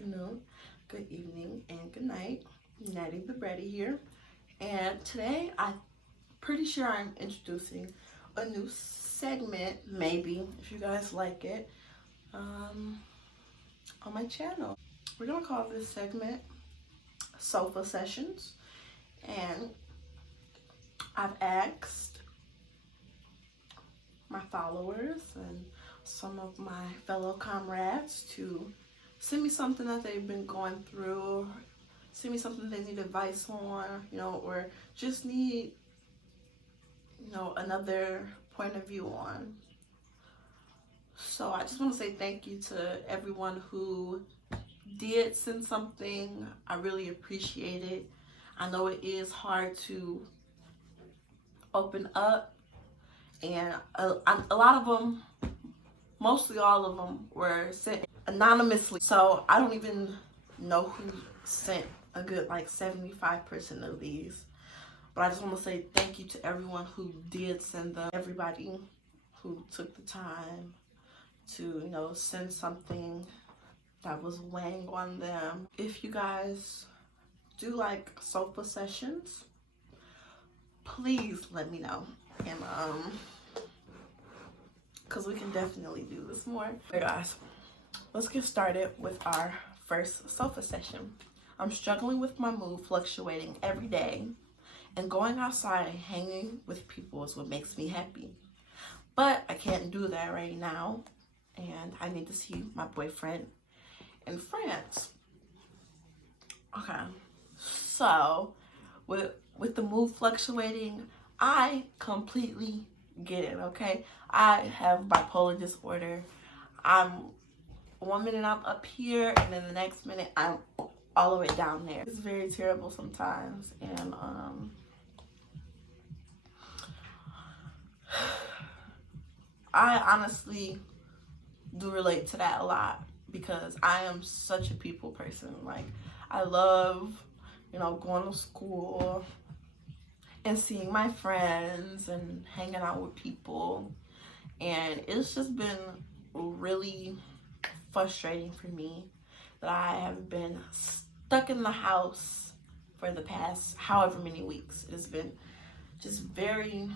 afternoon, good evening, and good night. Natty the Bready here. And today I'm pretty sure I'm introducing a new segment, maybe, if you guys like it, on my channel. We're gonna call this segment Sofa Sessions. And I've asked my followers and some of my fellow comrades to send me something that they've been going through, send me something they need advice on, or just need, another point of view on. So I just want to say thank you to everyone who did send something. I really appreciate it. I know it is hard to open up, and a lot of them, mostly all of them, were sent anonymously. So I don't even know who sent a good 75% of these. But I just want to say thank you to everyone who did send them, everybody who took the time to, send something that was weighing on them. If you guys do like sofa sessions, please let me know. And because we can definitely do this more. Okay guys, let's get started with our first sofa session. I'm struggling with my mood fluctuating every day, and going outside and hanging with people is what makes me happy. But I can't do that right now, and I need to see my boyfriend in France. Okay, so with the mood fluctuating, I completely get it, okay? I have bipolar disorder. I'm 1 minute I'm up here, and then the next minute I'm all the way down there. It's very terrible sometimes, and I honestly do relate to that a lot, because I am such a people person. I love, going to school and seeing my friends and hanging out with people, and it's just been really frustrating for me that I have been stuck in the house for the past however many weeks. It's been just very,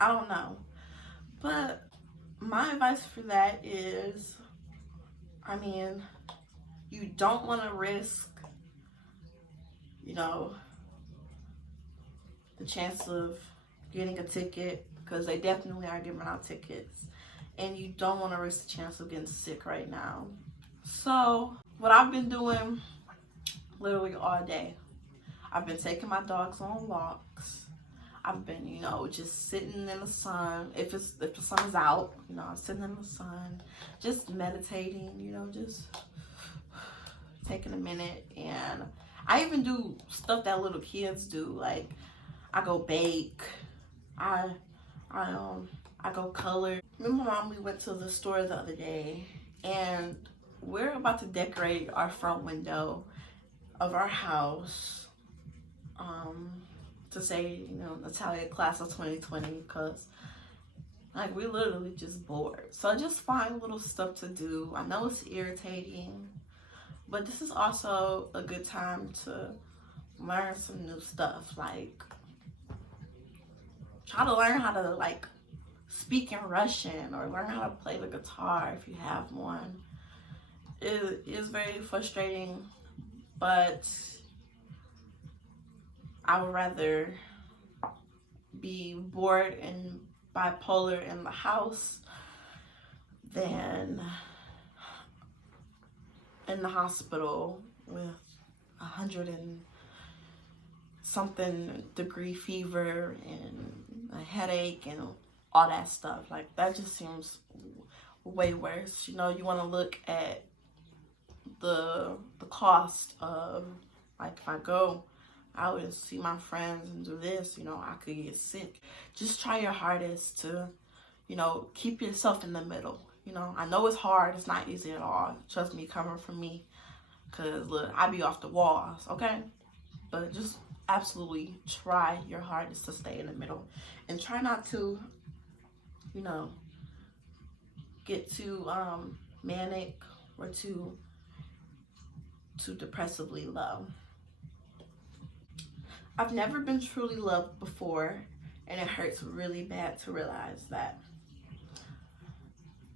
I don't know. But my advice for that is, you don't want to risk, the chance of getting a ticket, because they definitely are giving out tickets, and you don't want to risk the chance of getting sick right now. So what I've been doing literally all day, I've been taking my dogs on walks. I've been, just sitting in the sun. If the sun is out, I'm sitting in the sun, just meditating, just taking a minute. And I even do stuff that little kids do. I go bake. I go color. Me and my mom, we went to the store the other day, and we're about to decorate our front window of our house, to say, Natalia class of 2020, because we literally just bored. So I just find little stuff to do. I know it's irritating, but this is also a good time to learn some new stuff. Try to learn how to speak in Russian, or learn how to play the guitar if you have one. It is very frustrating, but I would rather be bored and bipolar in the house than in the hospital with 100 and something degree fever and a headache and all that stuff. That just seems way worse. You want to look at the cost of, if I go out and see my friends and do this, I could get sick. Just try your hardest to, keep yourself in the middle. I know it's hard. It's not easy at all. Trust me, coming from me, because look, I be off the walls, okay? But just absolutely try your hardest to stay in the middle, and try not to, get too manic or too depressively low. I've never been truly loved before, and it hurts really bad to realize that.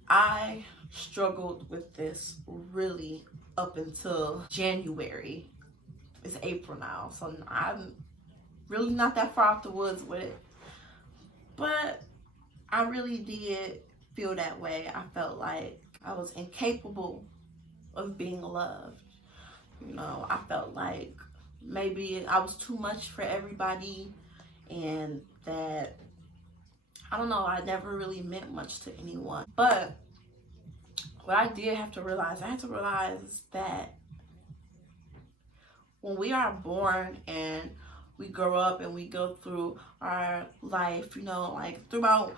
I struggled with this really up until January. It's April now, so I'm really not that far off the woods with it. But I really did feel that way. I felt like I was incapable of being loved. You know, I felt like maybe I was too much for everybody, and that, I don't know, I never really meant much to anyone. But what I did have to realize, I had to realize that when we are born and we grow up and we go through our life, you know, like throughout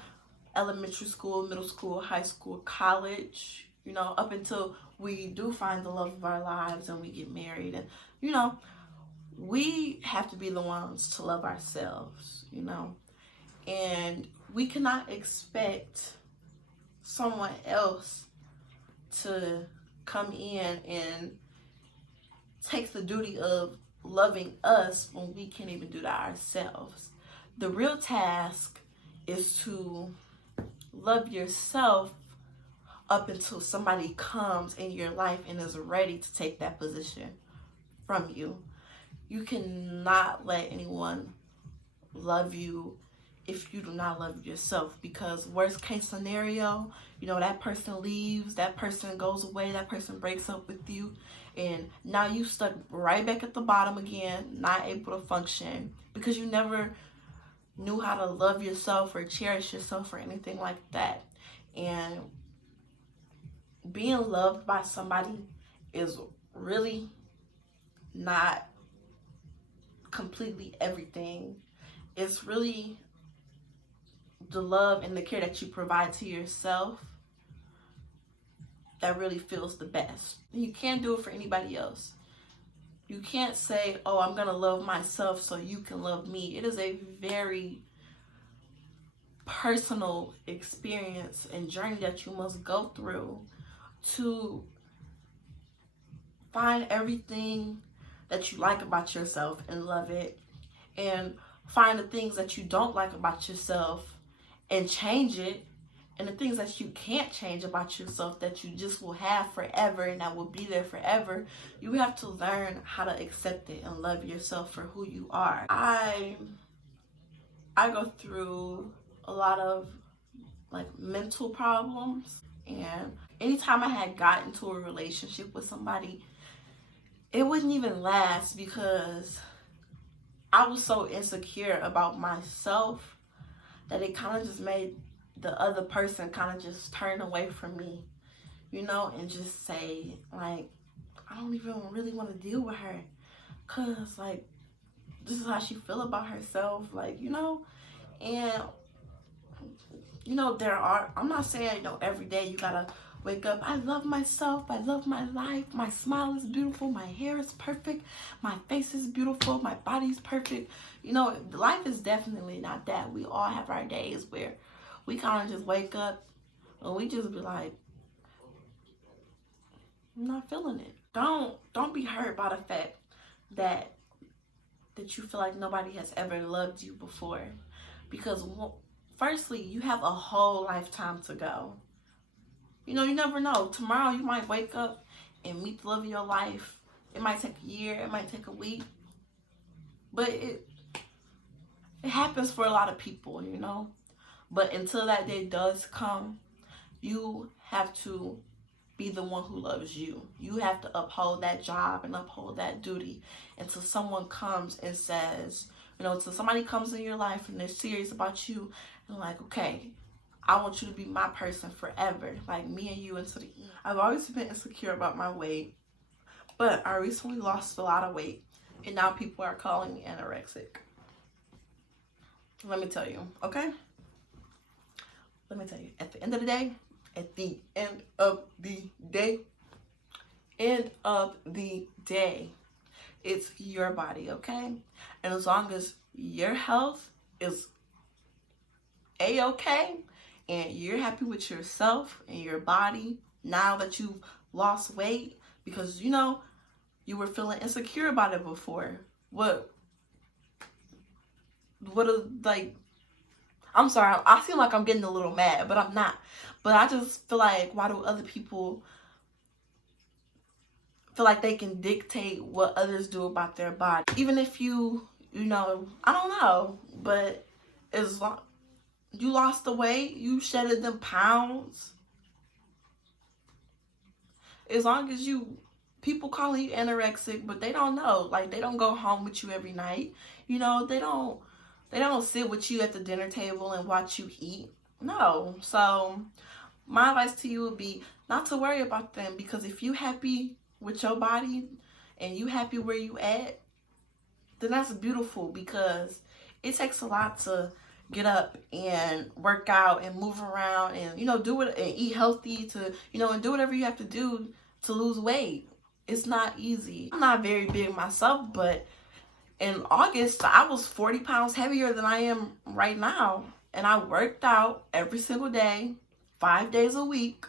elementary school, middle school, high school, college, you know, up until we do find the love of our lives and we get married, and, you know, we have to be the ones to love ourselves, you know, and we cannot expect someone else to come in and take the duty of loving us when we can't even do that ourselves. The real task is to love yourself up until somebody comes in your life and is ready to take that position from you. You cannot let anyone love you if you do not love yourself, because worst case scenario, you know, that person leaves, that person goes away, that person breaks up with you, and now you stuck right back at the bottom again, not able to function because you never knew how to love yourself or cherish yourself or anything like that. And being loved by somebody is really not completely everything. It's really the love and the care that you provide to yourself that really feels the best. You can't do it for anybody else. You can't say, oh, I'm gonna love myself so you can love me. It is a very personal experience and journey that you must go through to find everything that you like about yourself and love it, and find the things that you don't like about yourself and change it, and the things that you can't change about yourself that you just will have forever and that will be there forever. You have to learn how to accept it and love yourself for who you are. I go through a lot of like mental problems, and anytime I had gotten into a relationship with somebody, it wouldn't even last because I was so insecure about myself that it kind of just made the other person kind of just turn away from me, you know, and just say, like, I don't even really want to deal with her because, like, this is how she feel about herself, like, you know. And, you know, I'm not saying, you know, every day you gotta wake up, I love myself, I love my life, my smile is beautiful, my hair is perfect, my face is beautiful, my body's perfect. You know, life is definitely not that. We all have our days where we kind of just wake up and we just be like, I'm not feeling it. Don't be hurt by the fact that you feel like nobody has ever loved you before, because firstly, you have a whole lifetime to go. You know, you never know. Tomorrow you might wake up and meet the love of your life. It might take a year, it might take a week, but it happens for a lot of people, you know. But until that day does come, you have to be the one who loves you. You have to uphold that job and uphold that duty until someone comes and says, you know, until somebody comes in your life and they're serious about you and like, okay, I want you to be my person forever, like me and you until the end. I've always been insecure about my weight, but I recently lost a lot of weight, and now people are calling me anorexic. Let me tell you, okay? Let me tell you, at the end of the day, it's your body, okay? And as long as your health is A-okay, and you're happy with yourself and your body, now that you've lost weight because, you know, you were feeling insecure about it before. What is, like, I'm sorry, I seem like I'm getting a little mad, but I'm not. But I just feel like, why do other people feel like they can dictate what others do about their body? Even if you know, I don't know, but as long you lost the weight, you shedded them pounds, as long as you, people calling you anorexic, but they don't know, like, they don't go home with you every night, you know, they don't sit with you at the dinner table and watch you eat. No. So my advice to you would be not to worry about them, because if you happy with your body and you happy where you at, then that's beautiful, because it takes a lot to get up and work out and move around and, you know, do it and eat healthy, to, you know, and do whatever you have to do to lose weight. It's not easy. I'm not very big myself, but in August I was 40 pounds heavier than I am right now, and I worked out every single day, 5 days a week,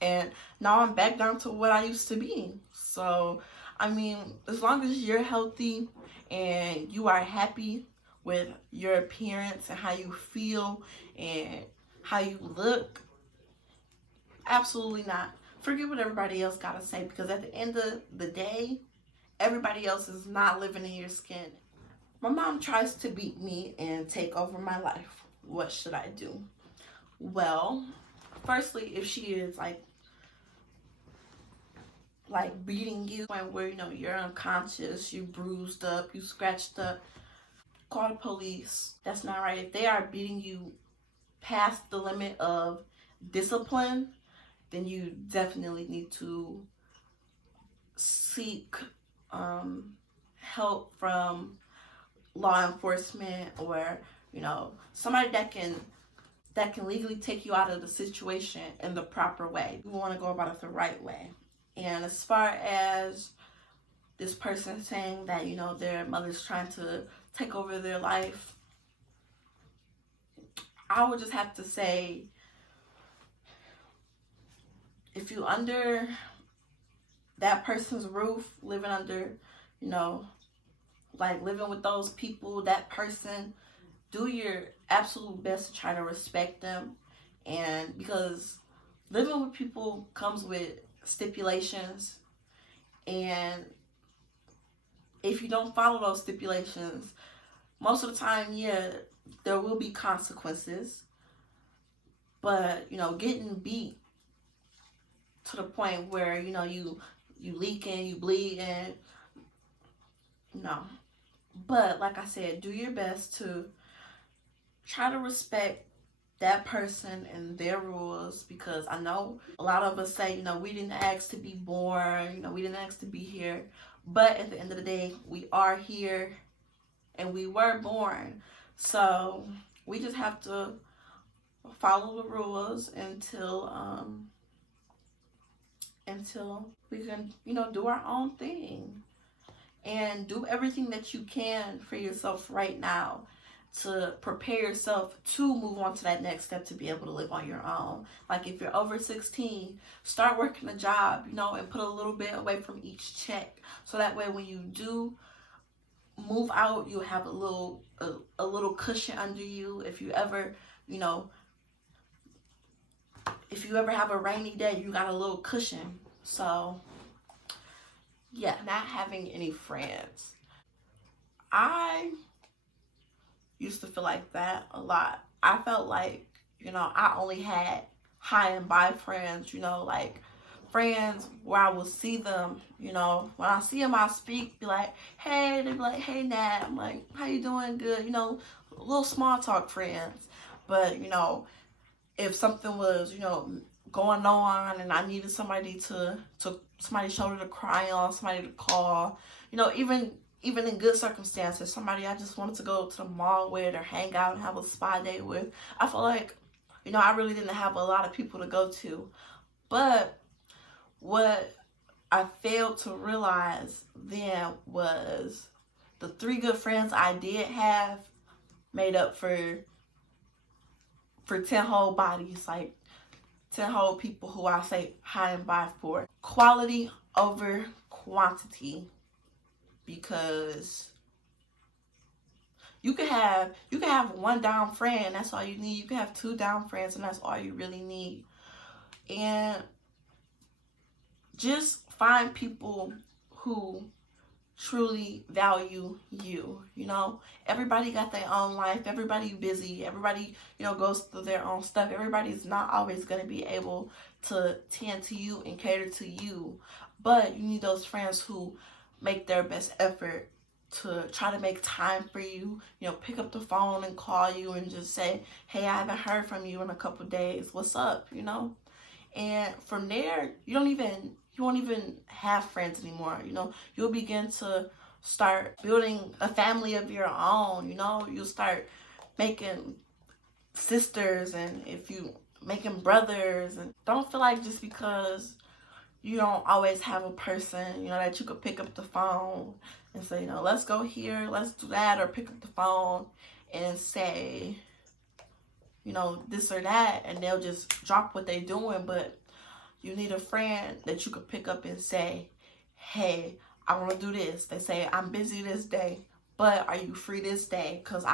and now I'm back down to what I used to be. So I mean, as long as you're healthy and you are happy with your appearance and how you feel and how you look, absolutely not. Forget what everybody else gotta say, because at the end of the day, everybody else is not living in your skin. My mom tries to beat me and take over my life. What should I do? Well, firstly, if she is like beating you, and where, you know, you're unconscious, you bruised up, you scratched up, call the police. That's not right. If they are beating you past the limit of discipline, then you definitely need to seek help from law enforcement, or, you know, somebody that can legally take you out of the situation in the proper way. You want to go about it the right way. And as far as this person saying that, you know, their mother's trying to take over their life, I would just have to say, if you under that person's roof, living under, you know, like living with those people, that person, do your absolute best to try to respect them. And because living with people comes with stipulations, and if you don't follow those stipulations, most of the time, yeah, there will be consequences. But, you know, getting beat to the point where, you know, you leaking, you bleeding, no. But like I said, do your best to try to respect that person and their rules, because I know a lot of us say, you know, we didn't ask to be born, you know, we didn't ask to be here. But at the end of the day, we are here and we were born. So we just have to follow the rules until we can, you know, do our own thing, and do everything that you can for yourself right now to prepare yourself to move on to that next step, to be able to live on your own. Like, if you're over 16, start working a job, you know, and put a little bit away from each check, so that way when you do move out, you have a little cushion under you. If you ever, you know, if you ever have a rainy day, you got a little cushion. So yeah, not having any friends. I used to feel like that a lot. I felt like, you know, I only had high and by friends, you know, like friends where I will see them, you know, when I see them, I'll speak, be like, hey, they be like, hey, Nat. I'm like, how you doing? Good, you know, little small talk friends. But, you know, if something was, you know, going on and I needed somebody somebody's shoulder to cry on, somebody to call, you know, even in good circumstances, somebody I just wanted to go to the mall with or hang out and have a spa day with, I feel like, you know, I really didn't have a lot of people to go to. But what I failed to realize then was the 3 good friends I did have made up for 10 whole bodies. Like, 10 whole people who I say hi and bye for. Quality over quantity, because you can have one down friend, that's all you need. You can have 2 down friends, and that's all you really need. And just find people who truly value you. You know, everybody got their own life, everybody busy, everybody, you know, goes through their own stuff. Everybody's not always going to be able to tend to you and cater to you, but you need those friends who make their best effort to try to make time for you. You know, pick up the phone and call you and just say, hey, I haven't heard from you in a couple days, what's up, you know? And from there, you won't even have friends anymore. You know, you'll begin to start building a family of your own. You know, you'll start making sisters, and if you making brothers. And don't feel like just because you don't always have a person, you know, that you could pick up the phone and say, you know, let's go here, let's do that, or pick up the phone and say, you know, this or that, and they'll just drop what they're doing. But you need a friend that you could pick up and say, hey, I want to do this. They say, I'm busy this day, but are you free this day? Because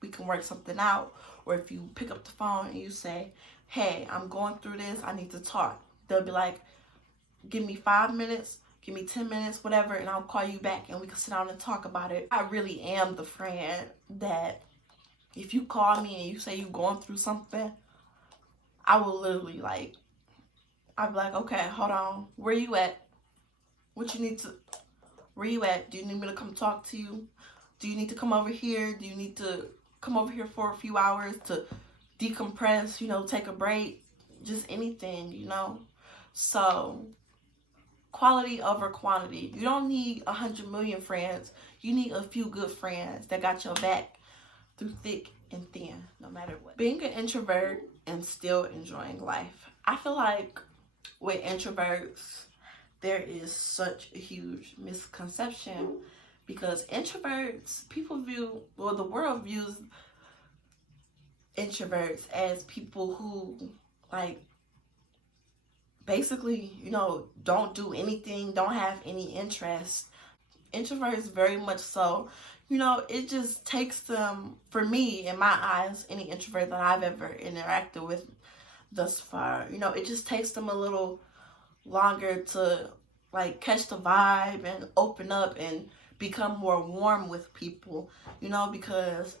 we can work something out. Or if you pick up the phone and you say, hey, I'm going through this, I need to talk. They'll be like, give me 5 minutes, give me 10 minutes, whatever, and I'll call you back and we can sit down and talk about it. I really am the friend that if you call me and you say you're going through something, I will literally I'll be like, okay, hold on. Where you at? Where you at? Do you need me to come talk to you? Do you need to come over here? Do you need to come over here for a few hours to decompress, you know, take a break? Just anything, you know? So, quality over quantity. You don't need 100 million friends. You need a few good friends that got your back through thick and thin, no matter what. Being an introvert and still enjoying life. I feel like with introverts, there is such a huge misconception, because introverts, the world views introverts as people who, basically, you know, don't do anything, don't have any interest. Introverts, very much so, you know, it just takes them, for me, in my eyes, any introvert that I've ever interacted with thus far, you know, it just takes them a little longer to catch the vibe and open up and become more warm with people, you know, because,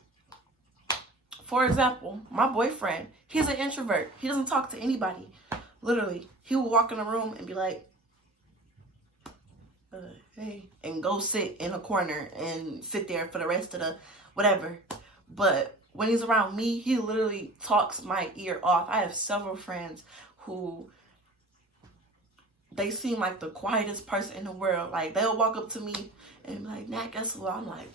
for example, my boyfriend, he's an introvert. He doesn't talk to anybody. Literally, he will walk in a room and be like, hey, and go sit in a corner and sit there for the rest of the whatever. But when he's around me, he literally talks my ear off. I have several friends who, they seem like the quietest person in the world. Like, they'll walk up to me and be like, Nat, guess what? I'm like,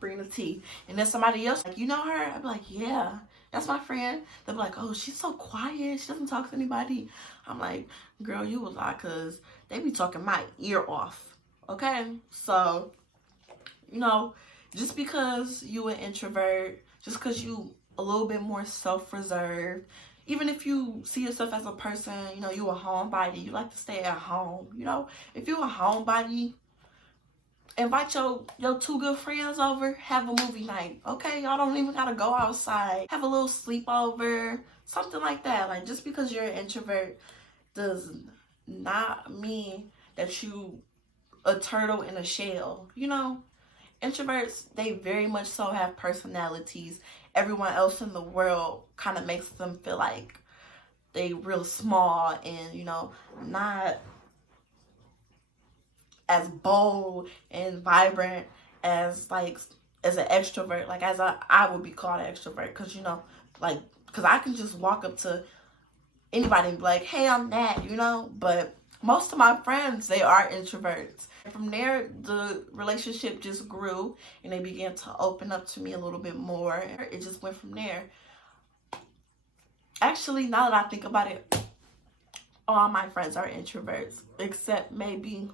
bring the tea. And then somebody else, like, you know her? I'd be like, yeah, that's my friend. They'll be like, oh, she's so quiet, she doesn't talk to anybody. I'm like, girl, you a lie, because they be talking my ear off, okay? So, you know, just because you an introvert, just because you a little bit more self-reserved, even if you see yourself as a person, you know, you a homebody, you like to stay at home, you know, if you a homebody, invite your 2 good friends over, have a movie night, okay? Y'all don't even gotta go outside. Have a little sleepover, something like that. Like, just because you're an introvert does not mean that you a turtle in a shell, you know? Introverts, they very much so have personalities. Everyone else in the world kind of makes them feel like they real small and, you know, not as bold and vibrant as as an extrovert, I would be called an extrovert, because, you know, because I can just walk up to anybody and be like, hey, I'm Nat, you know. But most of my friends, they are introverts. From there, the relationship just grew and they began to open up to me a little bit more. It just went from there. Actually, now that I think about it, all my friends are introverts, except maybe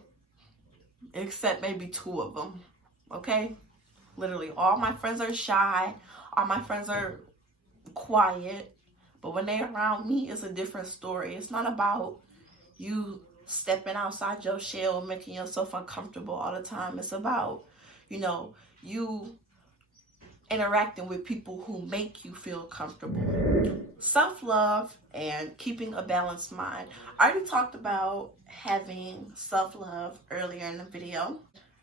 2 of them, okay? Literally, all my friends are shy. All my friends are quiet. But when they're around me, it's a different story. It's not about you stepping outside your shell, making yourself uncomfortable all the time. It's about, you know, you interacting with people who make you feel comfortable. Self-love and keeping a balanced mind. I already talked about having self-love earlier in the video.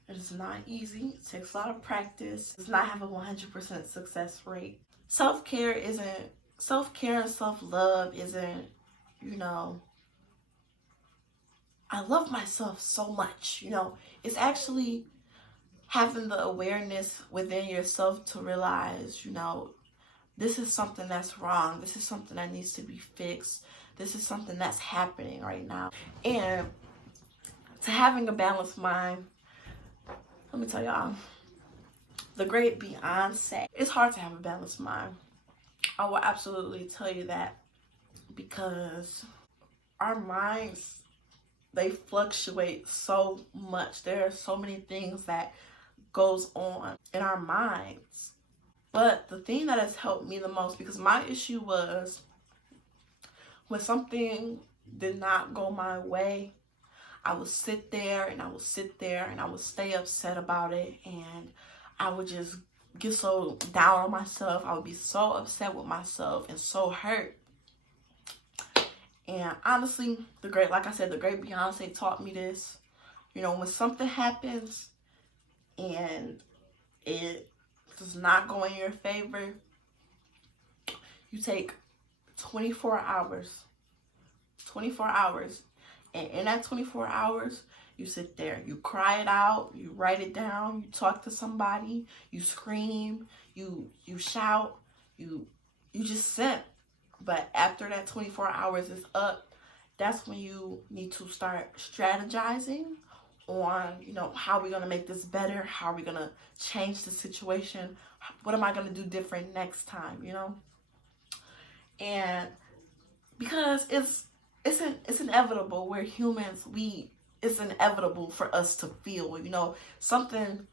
It is not easy. It takes a lot of practice. It does not have a 100% success rate. Self-care and self-love isn't, you know, I love myself so much. You know, it's actually having the awareness within yourself to realize, you know, this is something that's wrong. This is something that needs to be fixed. This is something that's happening right now. And to having a balanced mind, let me tell y'all, the great Beyonce, it's hard to have a balanced mind. I will absolutely tell you that, because our minds, they fluctuate so much. There are so many things that goes on in our minds. But the thing that has helped me the most, because my issue was when something did not go my way, I would sit there and I would sit there and I would stay upset about it, and I would just get so down on myself. I would be so upset with myself and so hurt. And honestly, like I said, the great Beyonce taught me this. You know, when something happens and it does not go in your favor, you take 24 hours. 24 hours. And in that 24 hours, you sit there, you cry it out, you write it down, you talk to somebody, you scream, you shout, you just sit. But after that 24 hours is up, that's when you need to start strategizing on, you know, how are we going to make this better? How are we going to change the situation? What am I going to do different next time, you know? And because it's inevitable. We're humans. It's inevitable for us to feel, you know, something.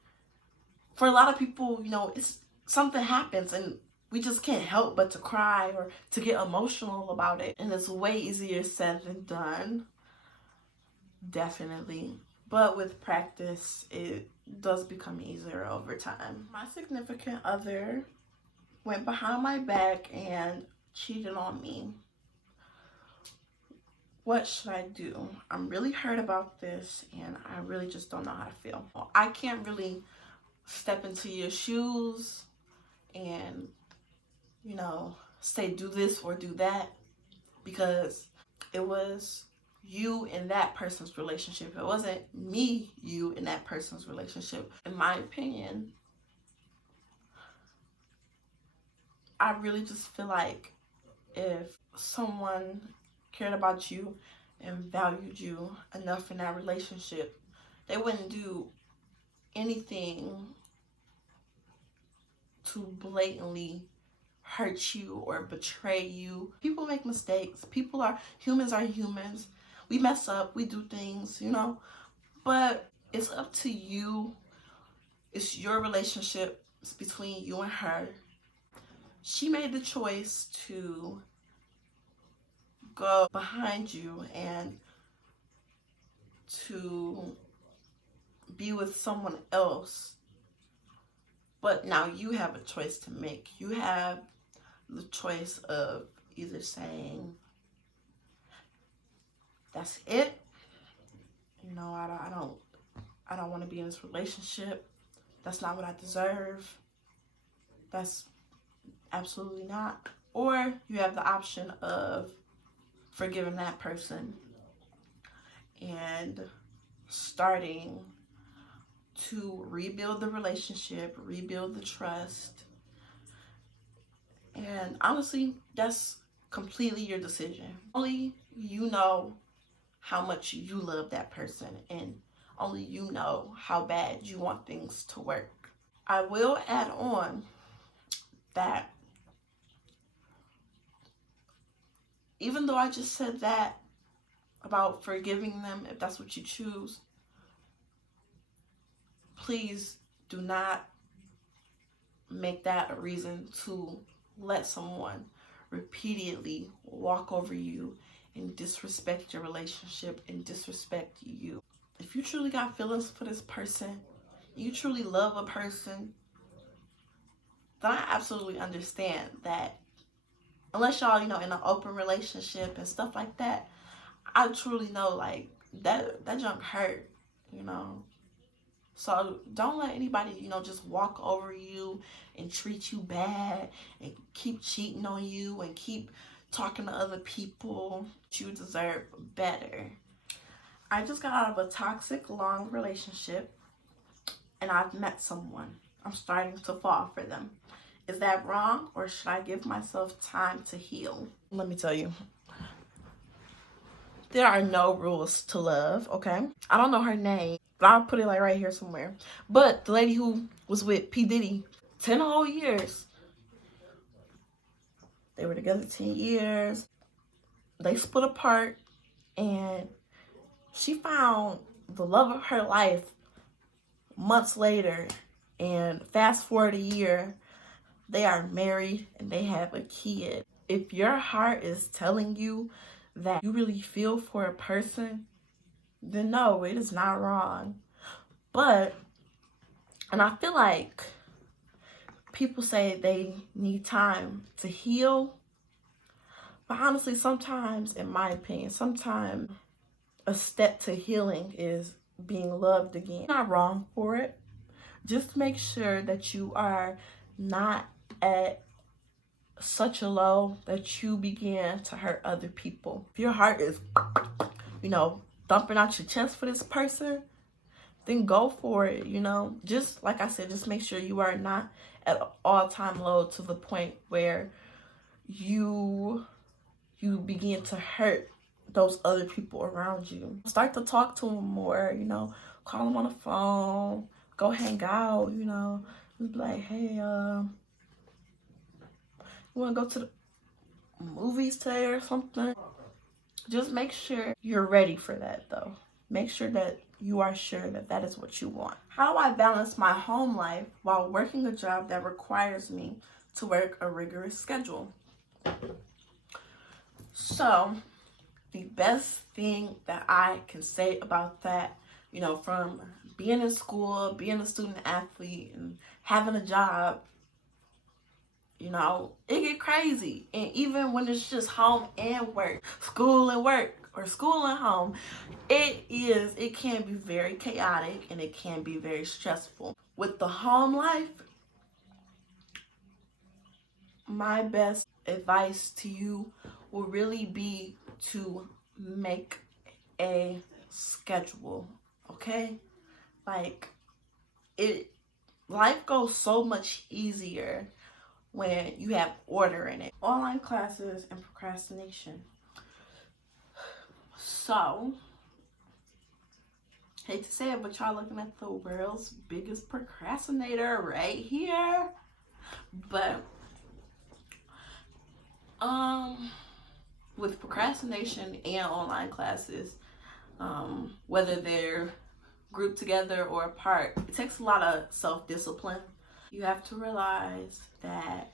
For a lot of people, you know, it's something happens and we just can't help but to cry or to get emotional about it. And it's way easier said than done. Definitely. But with practice, it does become easier over time. My significant other went behind my back and cheated on me. What should I do? I'm really hurt about this and I really just don't know how to feel. I can't really step into your shoes and, you know, say do this or do that, because it was you and that person's relationship. It wasn't me, you, and that person's relationship. In my opinion, I really just feel like if someone cared about you and valued you enough in that relationship, they wouldn't do anything to blatantly hurt you or betray you. People make mistakes. Humans are humans. We mess up, we do things, you know, but it's up to you. It's your relationship. It's between you and her. She made the choice to go behind you and to be with someone else. But now you have a choice to make. You have the choice of either saying, that's it. You know, I don't want to be in this relationship. That's not what I deserve. That's absolutely not. Or you have the option of forgiving that person and starting to rebuild the relationship, rebuild the trust. And honestly, that's completely your decision. Only you know how much you love that person, and only you know how bad you want things to work. I will add on that even though I just said that about forgiving them, if that's what you choose, please do not make that a reason to let someone repeatedly walk over you and disrespect your relationship and disrespect you. If you truly got feelings for this person, you truly love a person, then I absolutely understand that unless y'all, in an open relationship and stuff like that, I truly know like that junk hurt, you know. So don't let anybody, just walk over you and treat you bad and keep cheating on you and keep talking to other people. You deserve better. I just got out of a toxic long relationship and I've met someone. I'm starting to fall for them. Is that wrong, or should I give myself time to heal? Let me tell you, there are no rules to love, okay? I don't know her name, but I'll put it like right here somewhere. But the lady who was with P. Diddy, 10 whole years. They were together 10 years. They split apart, and she found the love of her life months later. And fast forward a year, they are married and they have a kid. If your heart is telling you that you really feel for a person, then no, it is not wrong. But, and I feel like people say they need time to heal. But honestly, sometimes, in my opinion, sometimes a step to healing is being loved again. You're not wrong for it. Just make sure that you are not at such a low that you begin to hurt other people. If your heart is, thumping out your chest for this person, then go for it, Just like I said, just make sure you are not at an all-time low to the point where you begin to hurt those other people around you. Start to talk to them more, call them on the phone, go hang out, just be like, hey, you want to go to the movies today or something? Just make sure you're ready for that, though. Make sure that you are sure that that is what you want. How do I balance my home life while working a job that requires me to work a rigorous schedule? So, the best thing that I can say about that, from being in school, being a student athlete, and having a job, it get crazy. And even when it's just home and work, school and work, or school and home, it can be very chaotic and it can be very stressful. With the home life, my best advice to you will really be to make a schedule, okay? Like, life goes so much easier when you have order in it. Online classes and procrastination. So, hate to say it, but y'all looking at the world's biggest procrastinator right here. But, with procrastination and online classes, whether they're grouped together or apart, it takes a lot of self-discipline. You have to realize that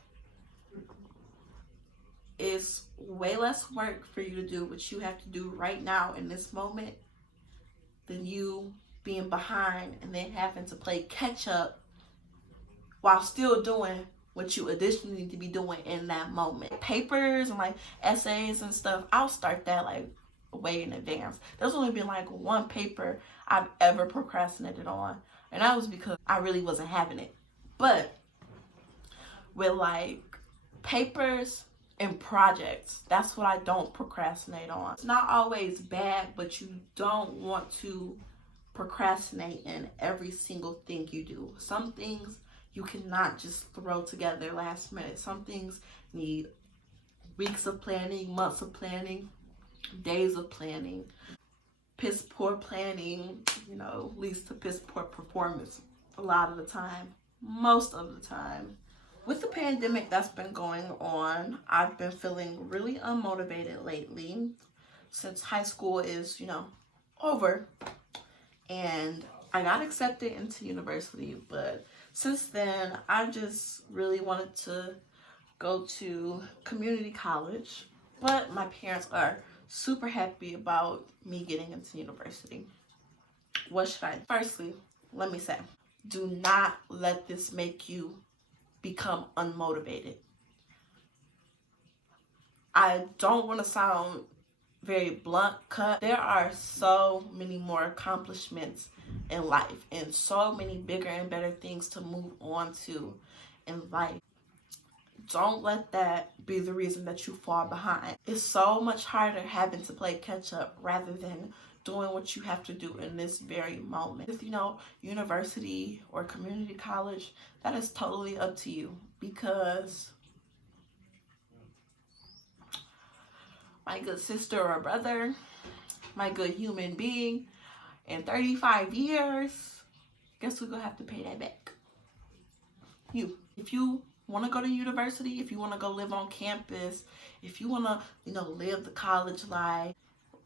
it's way less work for you to do what you have to do right now in this moment than you being behind and then having to play catch up while still doing what you additionally need to be doing in that moment. Papers and like essays and stuff, I'll start that like way in advance. There's only been like one paper I've ever procrastinated on, and that was because I really wasn't having it. But with like papers and projects, that's what I don't procrastinate on. It's not always bad, but you don't want to procrastinate in every single thing you do. Some things you cannot just throw together last minute. Some things need weeks of planning, months of planning, days of planning. Piss poor planning, leads to piss poor performance a lot of the time, most of the time. With the pandemic that's been going on, I've been feeling really unmotivated lately since high school is, over. And I got accepted into university, but since then, I just really wanted to go to community college, but my parents are super happy about me getting into university. What should I? Firstly, let me say, do not let this make you become unmotivated. I don't want to sound very blunt cut. There are so many more accomplishments in life and so many bigger and better things to move on to in life. Don't let that be the reason that you fall behind. It's so much harder having to play catch up rather than doing what you have to do in this very moment. You know, university or community college, that is totally up to you, because my good sister or brother, my good human being, in 35 years, guess who's gonna have to pay that back? You. If you want to go to university, if you want to go live on campus, if you want to, live the college life,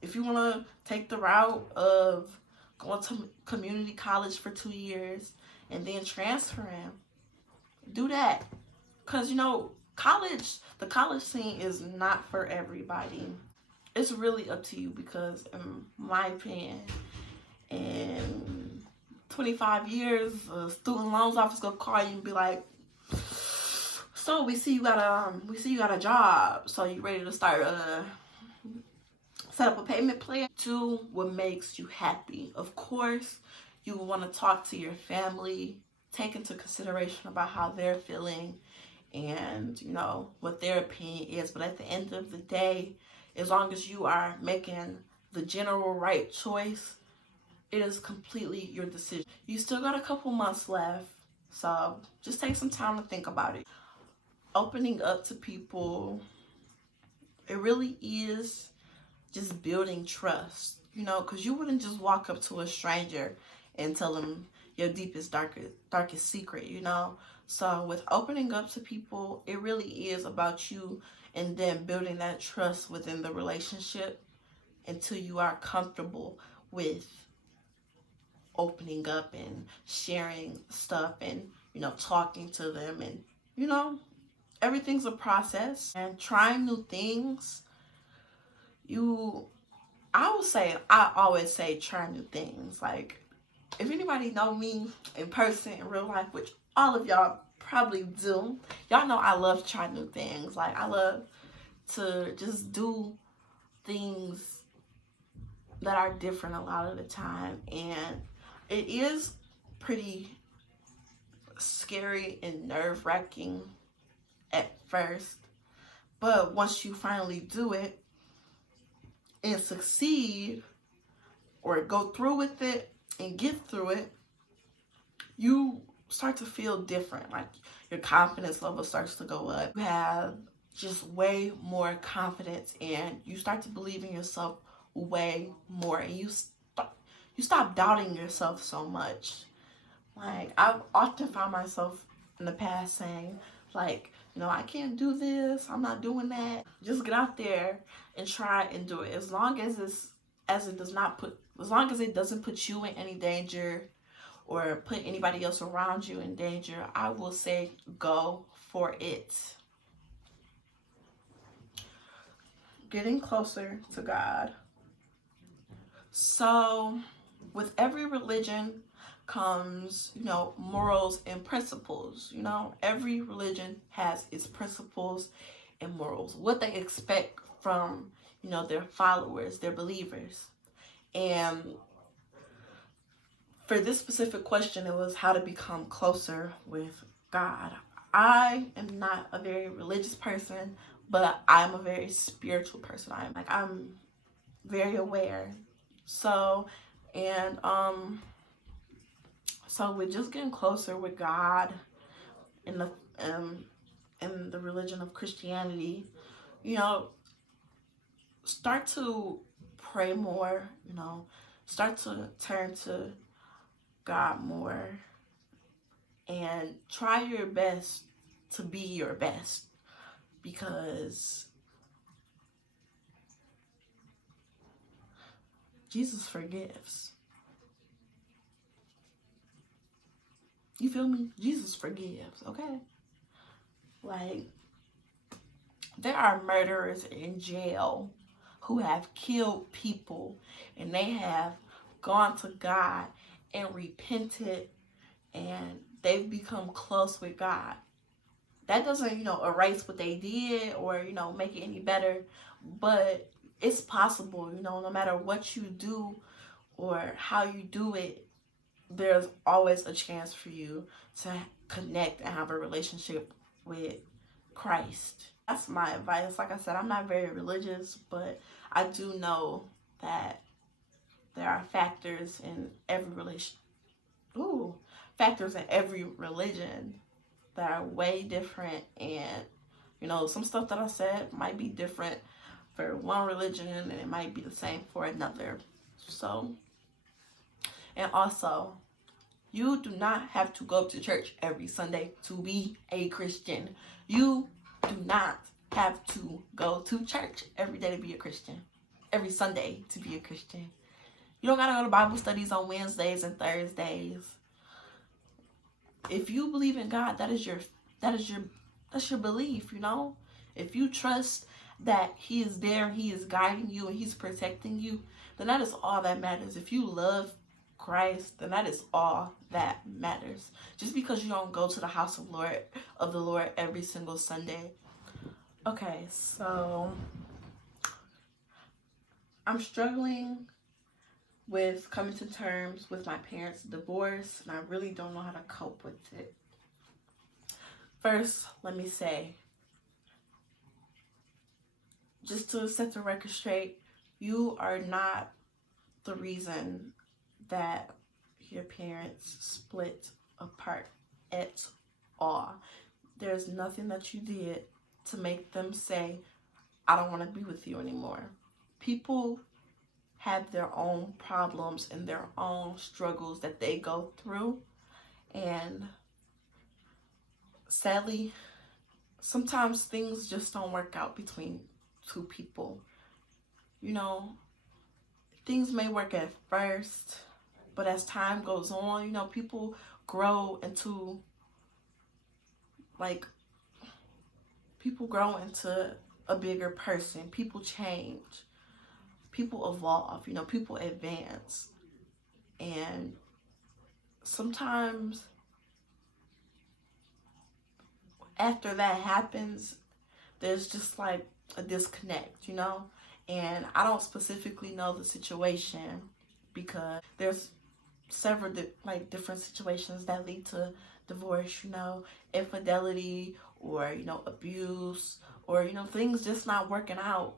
if you want to take the route of going to community college for 2 years and then transferring, do that. Because, the college scene is not for everybody. It's really up to you, because in my opinion, in 25 years, a student loans office gonna call you and be like, so we see you got a job, so you ready to start set up a payment plan? Do what makes you happy. Of course, you want to talk to your family, take into consideration about how they're feeling and what their opinion is. But at the end of the day, as long as you are making the general right choice, it is completely your decision. You still got a couple months left, so just take some time to think about it. Opening up to people, it really is just building trust, because you wouldn't just walk up to a stranger and tell them your deepest, darkest secret, So with opening up to people, it really is about you and then building that trust within the relationship until you are comfortable with opening up and sharing stuff and, talking to them. And, everything's a process, and trying new things. I always say try new things. Like, if anybody know me in person, in real life, which all of y'all probably do, y'all know I love to try new things. Like, I love to just do things that are different a lot of the time. And it is pretty scary and nerve-wracking at first, but once you finally do it and succeed or go through with it and get through it, you start to feel different. Like, your confidence level starts to go up. You have just way more confidence, and you start to believe in yourself way more, and you stop doubting yourself so much. Like, I've often found myself in the past saying, like, I can't do this, I'm not doing that. Just get out there and try and do it. As long as it doesn't put you in any danger or put anybody else around you in danger, I will say go for it. Getting closer to God. So with every religion comes, morals and principles. Every religion has its principles and morals, what they expect from, their followers, their believers. And for this specific question, it was how to become closer with God. I am not a very religious person, but I'm a very spiritual person. I'm very aware. So we're just getting closer with God in the religion of Christianity. Start to pray more. Start to turn to God more, and try your best to be your best, because Jesus forgives. You feel me? Jesus forgives, okay? Like, There are murderers in jail who have killed people, and they have gone to God and repented, and they've become close with God. That doesn't, erase what they did or, make it any better, but it's possible, no matter what you do or how you do it, there's always a chance for you to connect and have a relationship with Christ. That's my advice. Like I said, I'm not very religious, but I do know that there are factors in every religion that are way different, and some stuff that I said might be different for one religion and it might be the same for another. So, and also, you do not have to go to church every Sunday to be a Christian. You do not have to go to church every day to be a Christian. Every Sunday to be a Christian. You don't gotta go to Bible studies on Wednesdays and Thursdays. If you believe in God, that's your belief, If you trust that He is there, He is guiding you, and He's protecting you, then that is all that matters. If you love Christ, then that is all that matters. Just because you don't go to the house of the Lord every single Sunday. Okay, so I'm struggling with coming to terms with my parents' divorce, and I really don't know how to cope with it. First, let me say, just to set the record straight, you are not the reason that your parents split apart at all. There's nothing that you did to make them say, I don't want to be with you anymore. People have their own problems and their own struggles that they go through, and sadly, sometimes things just don't work out between two people. Things may work at first, but as time goes on, people grow into a bigger person. People change. People evolve, people advance. And sometimes after that happens, there's just like a disconnect, And I don't specifically know the situation because there's several different situations that lead to divorce, infidelity or, abuse or, things just not working out.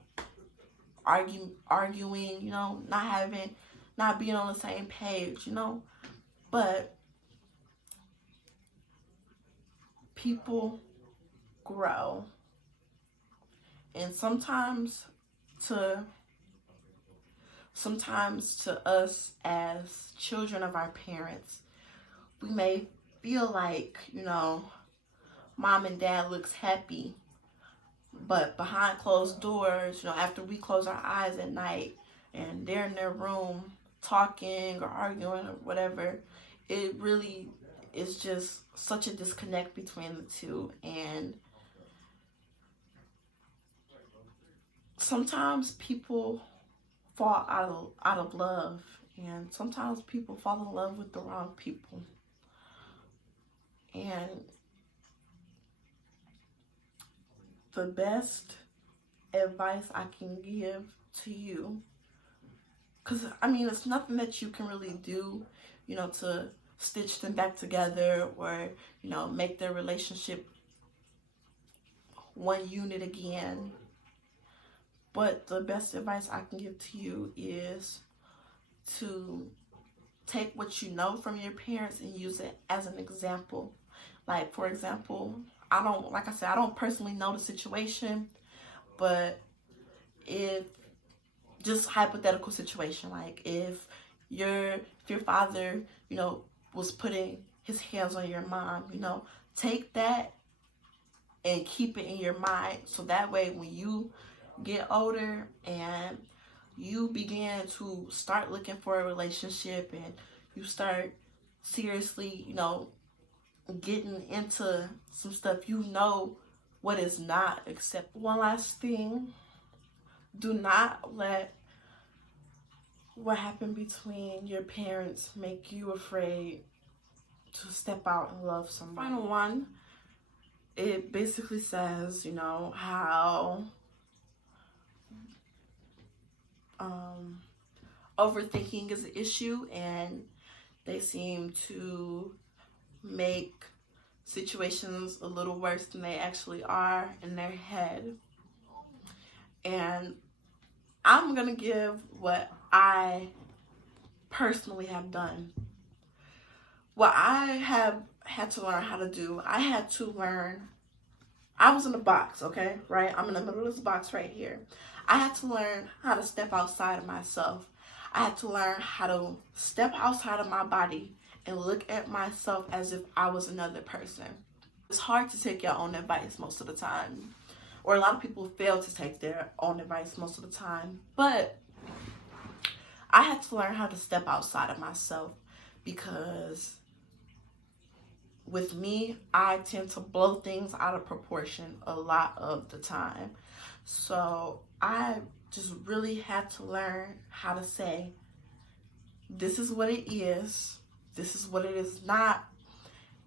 Arguing, not being on the same page, But people grow. And sometimes to us as children of our parents, we may feel like, mom and dad looks happy, but behind closed doors, after we close our eyes at night and they're in their room talking or arguing or whatever, it really is just such a disconnect between the two. And sometimes people fall out of love, and sometimes people fall in love with the wrong people. And the best advice I can give to you, because it's nothing that you can really do, to stitch them back together or, make their relationship one unit again. But the best advice I can give to you is to take what you know from your parents and use it as an example. Like, for example, I don't personally know the situation, but if just hypothetical situation, like if your father, was putting his hands on your mom, take that and keep it in your mind, so that way when you get older and you begin to start looking for a relationship and you start seriously, getting into some stuff, what is not acceptable. One last thing, do not let what happened between your parents make you afraid to step out and love somebody. Final one, it basically says, you know, how overthinking is an issue, and they seem to make situations a little worse than they actually are in their head. And I'm gonna give what I personally have done. What I have had to learn how to do, I was in a box, okay, right? I'm in the middle of this box right here. I had to learn how to step outside of myself. I had to learn how to step outside of my body and look at myself as if I was another person. It's hard to take your own advice most of the time, or a lot of people fail to take their own advice most of the time. But I had to learn how to step outside of myself, because with me, I tend to blow things out of proportion a lot of the time. So I just really had to learn how to say, this is what it is, this is what it is not,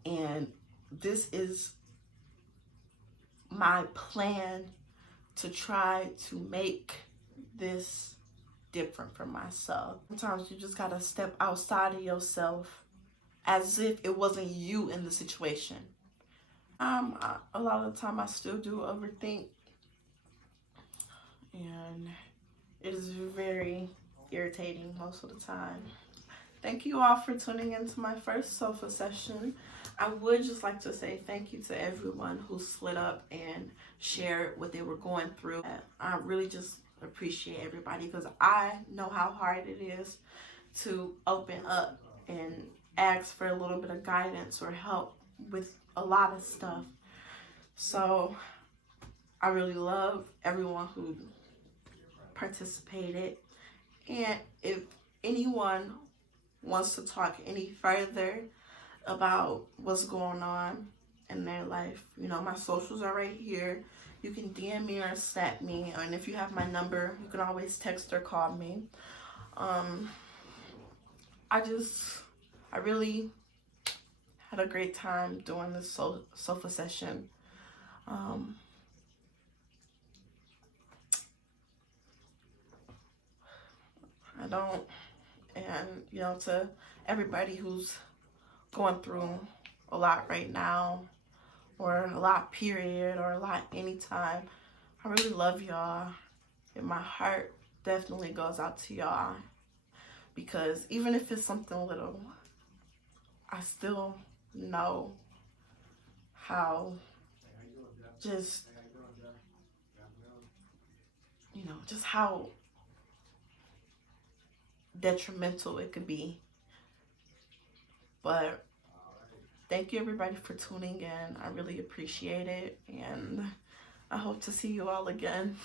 and this is my plan to try to make this different for myself. Sometimes you just gotta step outside of yourself as if it wasn't you in the situation. A lot of the time I still do overthink, and it is very irritating most of the time. Thank you all for tuning into my first sofa session. I would just like to say thank you to everyone who slid up and shared what they were going through. I really just appreciate everybody, because I know how hard it is to open up and ask for a little bit of guidance or help with a lot of stuff. So I really love everyone who participated. And if anyone wants to talk any further about what's going on in their life, you know, my socials are right here. You can DM me or snap me, and if you have my number, you can always text or call me. I really had a great time doing this sofa session. And you know, to everybody who's going through a lot right now, or a lot period, or a lot anytime, I really love y'all, and my heart definitely goes out to y'all, because even if it's something little, I still know how just, you know, just how detrimental it could be. But thank you everybody for tuning in. I really appreciate it, and I hope to see you all again.